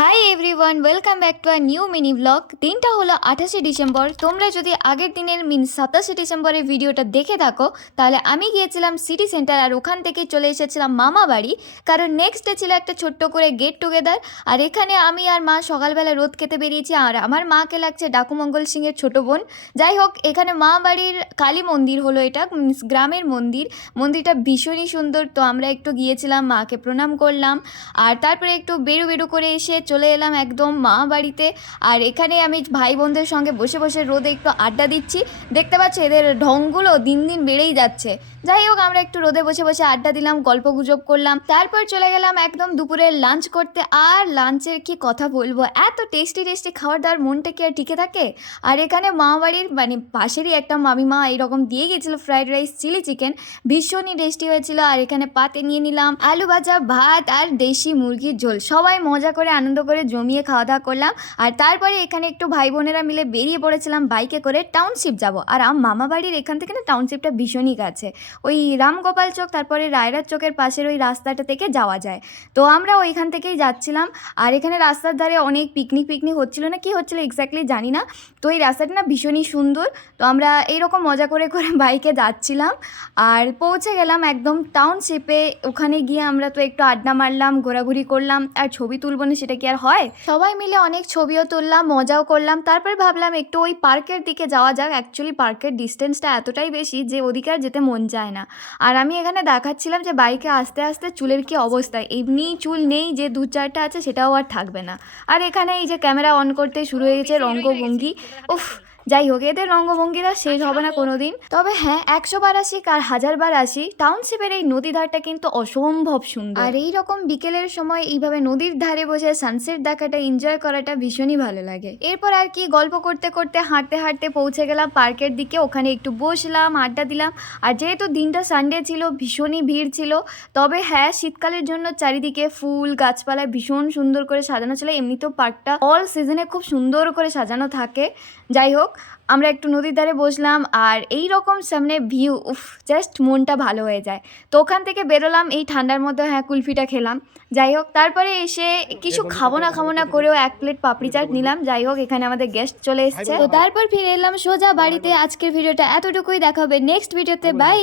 Hi everyone, welcome back to a new mini blog. দিনটা হলো 28শে December. তোমরা যদি আগের দিনের 27শে ডিসেম্বরের ভিডিওটা দেখে থাকো তাহলে আমি গিয়েছিলাম সিটি সেন্টার আর ওখান থেকে চলে এসেছিলাম মামা বাড়ি, কারণ নেক্সট ডে ছিল একটা ছোট্ট করে গেট টুগেদার। আর এখানে আমি আর মা সকালবেলা রোদ খেতে বেরিয়েছি, আর আমার মাকে লাগছে ডাকুমঙ্গল সিংয়ের ছোটো বোন। যাই হোক, এখানে মা বাড়ির কালী মন্দির হলো, এটা গ্রামের মন্দিরটা ভীষণই সুন্দর। তো আমরা একটু গিয়েছিলাম, মাকে প্রণাম করলাম, আর তারপরে একটু বেরু বেরু করে এসে চলে এলাম একদম মা বাড়িতে। আর এখানে আমি ভাই বোনদের সঙ্গে বসে বসে রোদে একটু আড্ডা দিচ্ছি। দেখতে পাচ্ছ এদের ঢংগুলো দিন দিন বেড়েই যাচ্ছে। যাই হোক, আমরা একটু রোদে বসে বসে আড্ডা দিলাম, গল্প গুজব করলাম, তারপর চলে গেলাম একদম দুপুরের লাঞ্চ করতে। আর লাঞ্চের কি কথা বলবো, এত টেস্টি টেস্টি খাবার দাবার, মনটা কি আর টিকে থাকে। আর এখানে মা বাড়ির পাশেরই একটা মামিমা এইরকম দিয়ে গেছিলো ফ্রাইড রাইস চিলি চিকেন, ভীষণই টেস্টি হয়েছিল। আর এখানে পাতে নিয়ে নিলাম আলু ভাজা, ভাত আর দেশি মুরগির ঝোল। সবাই মজা করে আনন্দ করে জমিয়ে খাওয়া দাওয়া করলাম। আর তারপরে এখানে একটু ভাই বোনেরা মিলে বেরিয়ে পড়েছিলাম বাইকে করে টাউনশিপ যাব। আর মামা বাড়ির এখান থেকে না টাউনশিপটা ভীষণই কাছে, ওই রামগোপাল চক তারপরে রায়রাজ চকের পাশের ওই রাস্তাটা থেকে যাওয়া যায়। তো আমরা ওইখান থেকেই যাচ্ছিলাম। আর এখানে রাস্তার ধারে অনেক পিকনিক হচ্ছিল, না কি হচ্ছিলো এক্স্যাক্টলি জানি না। তো এই রাস্তাটা না ভীষণই সুন্দর। তো আমরা এইরকম মজা করে করে বাইকে যাচ্ছিলাম আর পৌঁছে গেলাম একদম টাউনশিপে। ওখানে গিয়ে আমরা তো একটু আড্ডা মারলাম, ঘোরাঘুরি করলাম, আর ছবি তুলবো না সেটা কি আর হয়। সবাই মিলে অনেক ছবিও তুললাম, মজাও করলাম। তারপর ভাবলাম একটু ওই পার্কের দিকে যাওয়া যাক। অ্যাকচুয়ালি পার্কের ডিস্টেন্সটা এতটাই বেশি যে ওদিকে আর যেতে মন যায় না। আর আমি এখানে দেখাচ্ছিলাম যে বাইকে আস্তে আস্তে চুলের কি অবস্থা, এমনি চুল নেই, যে দু চারটা আছে সেটাও আর থাকবে না। আর এখানে এই যে ক্যামেরা অন করতে শুরু হয়ে গেছে রঙ্গভঙ্গি, উফ। যাই হোক, এদের রঙ্গভঙ্গিরা শেষ হবে না কোনো দিন। তবে হ্যাঁ, 100 বার আসি আর 1000 বার আসি, টাউনশিপের এই নদী ধারটা কিন্তু অসম্ভব সুন্দর। আর এই রকম বিকেলের সময় এইভাবে নদীর ধারে বসে সানসেট দেখাটা, এনজয় করাটা ভীষণই ভালো লাগে। এরপর আর কি গল্প করতে করতে হাঁটতে হাঁটতে পৌঁছে গেলাম পার্কের দিকে। ওখানে একটু বসলাম, আড্ডা দিলাম। আর যেহেতু দিনটা সানডে ছিল, ভীষণই ভিড় ছিল। তবে হ্যাঁ, শীতকালের জন্য চারিদিকে ফুল গাছপালায় ভীষণ সুন্দর করে সাজানো ছিল। এমনিতেও পার্কটা অল সিজনে খুব সুন্দর করে সাজানো থাকে। যাই হোক, আমরা একটু নদীর ধারে বসলাম আর এই রকম সামনে ভিউ, উফ, জাস্ট মনটা ভালো হয়ে যায়। তো ওখান থেকে বেরোলাম এই ঠান্ডার মধ্যে, হ্যাঁ কুলফিটা খেলাম। যাই হোক, তারপরে এসে কিছু খাবো না করেও 1 প্লেট পাপড়ি চাট নিলাম। যাই হোক, এখানে আমাদের গেস্ট চলে এসেছে। তো তারপর ফিরে এলাম সোজা বাড়িতে। আজকের ভিডিওটা এতটুকুই, দেখাবে নেক্সট ভিডিওতে, বাই।